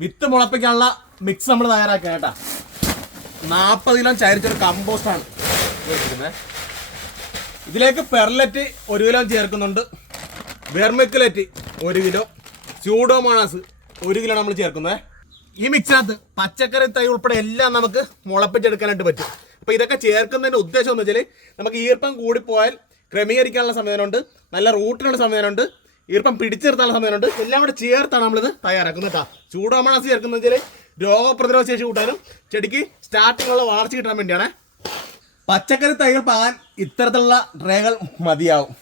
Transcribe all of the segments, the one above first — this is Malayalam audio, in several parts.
വിത്ത് മുളപ്പിക്കാനുള്ള മിക്സ് നമ്മൾ തയ്യാറാക്കുക കേട്ടാ. 40 കിലോ ചരിച്ചൊരു കമ്പോസ്റ്റാണ് ചേർക്കുന്നത്. ഇതിലേക്ക് പെർലറ്റ് 1 കിലോ ചേർക്കുന്നുണ്ട്, വെർമിക്കുലേറ്റ് 1 കിലോ, സ്യൂഡോമോണാസ് 1 കിലോ നമ്മൾ ചേർക്കുന്നത്. ഈ മിക്സിനകത്ത് പച്ചക്കറി തൈ ഉൾപ്പെടെ എല്ലാം നമുക്ക് മുളപ്പിച്ചെടുക്കാനായിട്ട് പറ്റും. അപ്പോൾ ഇതൊക്കെ ചേർക്കുന്നതിൻ്റെ ഉദ്ദേശം എന്ന് വെച്ചാൽ നമുക്ക് ഈർപ്പം കൂടിപ്പോയാൽ ക്രമീകരിക്കാനുള്ള സംവിധാനമുണ്ട്, നല്ല റൂട്ടിനുള്ള സംവിധാനമുണ്ട്, ഈർപ്പം പിടിച്ചു നിർത്താനുള്ള സംവിധാനമുണ്ട്. എല്ലാം കൂടെ ചേർത്താണ് നമ്മളിത് തയ്യാറാക്കുന്നത് കേട്ടോ. സ്യൂഡോമോണാസ് ചേർക്കുന്നത് വെച്ചാൽ രോഗപ്രതിരോധ ശേഷി കൂട്ടാനും ചെടിക്ക് സ്റ്റാർട്ടിങ്ങുള്ള വളർച്ച കിട്ടാൻ വേണ്ടിയാണ്. പച്ചക്കറി തൈകൾ പാകാൻ ഇത്തരത്തിലുള്ള ട്രേകൾ മതിയാവും.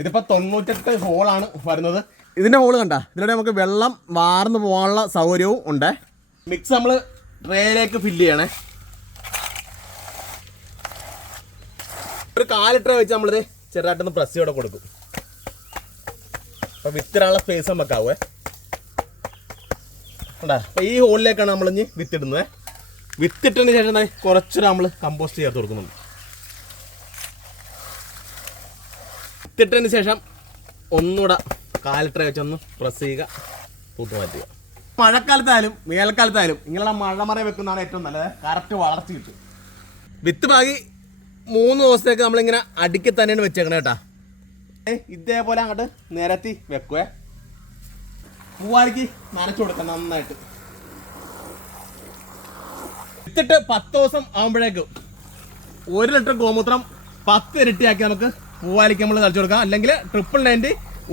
ഇതിപ്പോൾ 98 ഹോളാണ് വരുന്നത്. ഇതിൻ്റെ ഹോള് കണ്ട, ഇതിലൂടെ നമുക്ക് വെള്ളം വാർന്നു പോകാനുള്ള സൗകര്യവും ഉണ്ട്. മിക്സ് നമ്മൾ ട്രേയിലേക്ക് ഫില്ല് ചെയ്യണേ. ഒരു 4 ട്രേ വെച്ച് നമ്മളിത് ചെറുതായിട്ടൊന്ന് പ്രസ് ചെയ്ത് കൊടുക്കും. അപ്പോൾ വിത്തിടാനുള്ള സ്പേസ് നമുക്കാവേ. ഉണ്ടാ, അപ്പോൾ ഈ ഹോളിലേക്കാണ് നമ്മളിഞ്ഞ് വിത്തിടുന്നത്. വിത്തിട്ടതിന് ശേഷം കുറച്ചൊരു നമ്മൾ കമ്പോസ്റ്റ് ചേർത്ത് കൊടുക്കുന്നുണ്ട്. വിത്തിട്ടതിന് ശേഷം ഒന്നുകൂടെ 4 ട്രേ വെച്ചൊന്ന് പ്രസ് ചെയ്യുക, തൂത്ത് മാറ്റുക. മഴക്കാലത്തായാലും വേനൽക്കാലത്തായാലും ഇങ്ങനെയുള്ള മഴമറ വെക്കുന്നതാണ് ഏറ്റവും നല്ലത്. കറക്റ്റ് വളർച്ച കിട്ടും. വിത്ത് പാകി 3 ദിവസത്തേക്ക് നമ്മളിങ്ങനെ അടുക്കി തന്നെയാണ് വെച്ചേക്കണേ കേട്ടാ. ഇതേപോലെ അങ്ങോട്ട് നിരത്തി വെക്കുവേ. പൂവാലിക്ക് നനച്ചു കൊടുക്കാം നന്നായിട്ട്. വിത്തിട്ട് 10 ദിവസം ആകുമ്പോഴേക്കും 1 ലിറ്റർ ഗോമൂത്രം 10 ഇരട്ടിയാക്കി നമുക്ക് പൂവാലിക്ക് നമ്മൾ തളിച്ചു കൊടുക്കാം. അല്ലെങ്കിൽ 990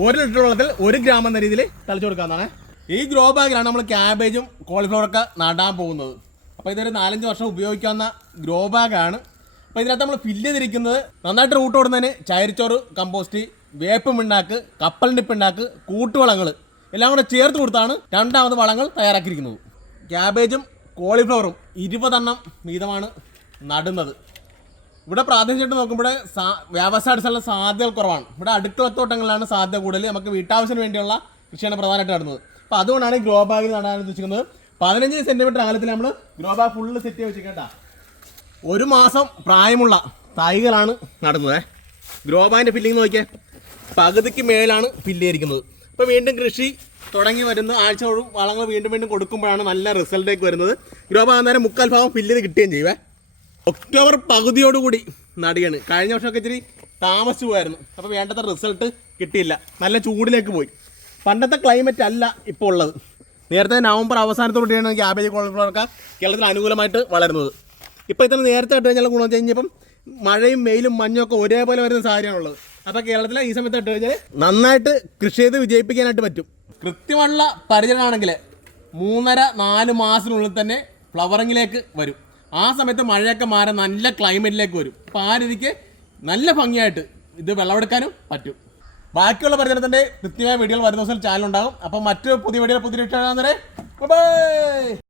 1 ലിറ്റർ വെള്ളത്തിൽ 1 ഗ്രാം എന്ന രീതിയിൽ തളിച്ചു കൊടുക്കാവുന്നതാണ്. ഈ ഗ്രോ ബാഗിലാണ് നമ്മൾ ക്യാബേജും കോളിഫ്ലവറൊക്കെ നടാൻ പോകുന്നത്. അപ്പോൾ ഇതൊരു 4-5 വർഷം ഉപയോഗിക്കാവുന്ന ഗ്രോ ബാഗാണ്. അപ്പോൾ ഇതിനകത്ത് നമ്മൾ ഫില്ല് ചെയ്തിരിക്കുന്നത് നന്നായിട്ട് റൂട്ട് ഓടുന്നതിന് ചൈരിച്ചോറ് കമ്പോസ്റ്റ്, വേപ്പ് പിണ്ണാക്ക്, കപ്പലിൻ്റെ പിണ്ണാക്ക്, കൂട്ടുവളങ്ങൾ എല്ലാം കൂടെ ചേർത്ത് കൊടുത്താണ് രണ്ടാമത് വളങ്ങൾ തയ്യാറാക്കിയിരിക്കുന്നത്. ക്യാബേജും കോളിഫ്ലവറും 20 എണ്ണം വീതമാണ് നടുന്നത്. ഇവിടെ പ്രാദേശികമായിട്ട് നോക്കുമ്പോൾ വ്യാവസായിക സാധ്യതകൾ കുറവാണ്. ഇവിടെ അടുക്കളത്തോട്ടങ്ങളിലാണ് സാധ്യത കൂടുതൽ. നമുക്ക് വീട്ടാവശ്യത്തിന് വേണ്ടിയുള്ള കൃഷിയാണ് പ്രധാനമായിട്ട് നടുന്നത്. അപ്പോൾ അതുകൊണ്ടാണ് ഈ ഗ്രോ ബാഗിൽ നടാൻ ഉദ്ദേശിക്കുന്നത്. 15 സെൻറ്റിമീറ്റർ അകലത്തിൽ നമ്മൾ ഗ്രോ ബാഗ് ഫുള്ള് സെറ്റ് ചെയ്ത് വെച്ചിരിക്കേണ്ട 1 മാസം പ്രായമുള്ള തൈകളാണ് നടുന്നത്. ഗ്രോ ബാഗിൻ്റെ ഫില്ലിങ് നോക്കിയാൽ പകുതിക്ക് മേലാണ് ഫില്ല് ചെയ്തിരിക്കുന്നത്. അപ്പോൾ വീണ്ടും കൃഷി തുടങ്ങി വരുന്ന ആഴ്ചയോടും വളങ്ങൾ വീണ്ടും കൊടുക്കുമ്പോഴാണ് നല്ല റിസൾട്ടേക്ക് വരുന്നത്. ഗ്രോ ബാഗ് അന്നേരം 3/4 ഭാഗം ഫില്ല് ചെയ്ത് കിട്ടുകയും ചെയ്യുവേ. ഒക്ടോബർ പകുതിയോടുകൂടി നടുകയാണ്. കഴിഞ്ഞ വർഷമൊക്കെ ഇച്ചിരി താമസിച്ചു പോയായിരുന്നു. അപ്പോൾ വേണ്ടത്ര റിസൾട്ട് കിട്ടിയില്ല, നല്ല ചൂടിലേക്ക് പോയി. പണ്ടത്തെ ക്ലൈമറ്റ് അല്ല ഇപ്പോൾ ഉള്ളത്. നേരത്തെ നവംബർ അവസാനത്തോടെയാണ് ക്യാബേജ് കോളിഫ്ലവറൊക്കെ കേരളത്തിൽ അനുകൂലമായിട്ട് വളരുന്നത്. ഇപ്പോൾ ഇത്ര നേരത്തെ ഇട്ട് കഴിഞ്ഞാൽ ഗുണം വെച്ച് കഴിഞ്ഞപ്പം മഴയും വെയിലും മഞ്ഞൊക്കെ ഒരേപോലെ വരുന്ന സാഹചര്യമാണുള്ളത്. അപ്പോൾ കേരളത്തിൽ ഈ സമയത്ത് ഇട്ട് കഴിഞ്ഞാൽ നന്നായിട്ട് കൃഷി ചെയ്ത് വിജയിപ്പിക്കാനായിട്ട് പറ്റും. കൃത്യമുള്ള പരിചരണമാണെങ്കിൽ 3-4 മാസത്തിനുള്ളിൽ തന്നെ ഫ്ലവറിങ്ങിലേക്ക് വരും. ആ സമയത്ത് മഴയൊക്കെ മാറി നല്ല ക്ലൈമറ്റിലേക്ക് വരും. അപ്പോൾ ആ രീതിക്ക് നല്ല ഭംഗിയായിട്ട് ഇത് വിളവെടുക്കാനും പറ്റും. ബാക്കിയുള്ള പരിചരണത്തിൻ്റെ കൃത്യമായ വീഡിയോകൾ വരുന്ന ദിവസം ചാനലുണ്ടാകും. അപ്പോൾ മറ്റു പുതിയ വീഡിയോ പുതിയ ബൈ.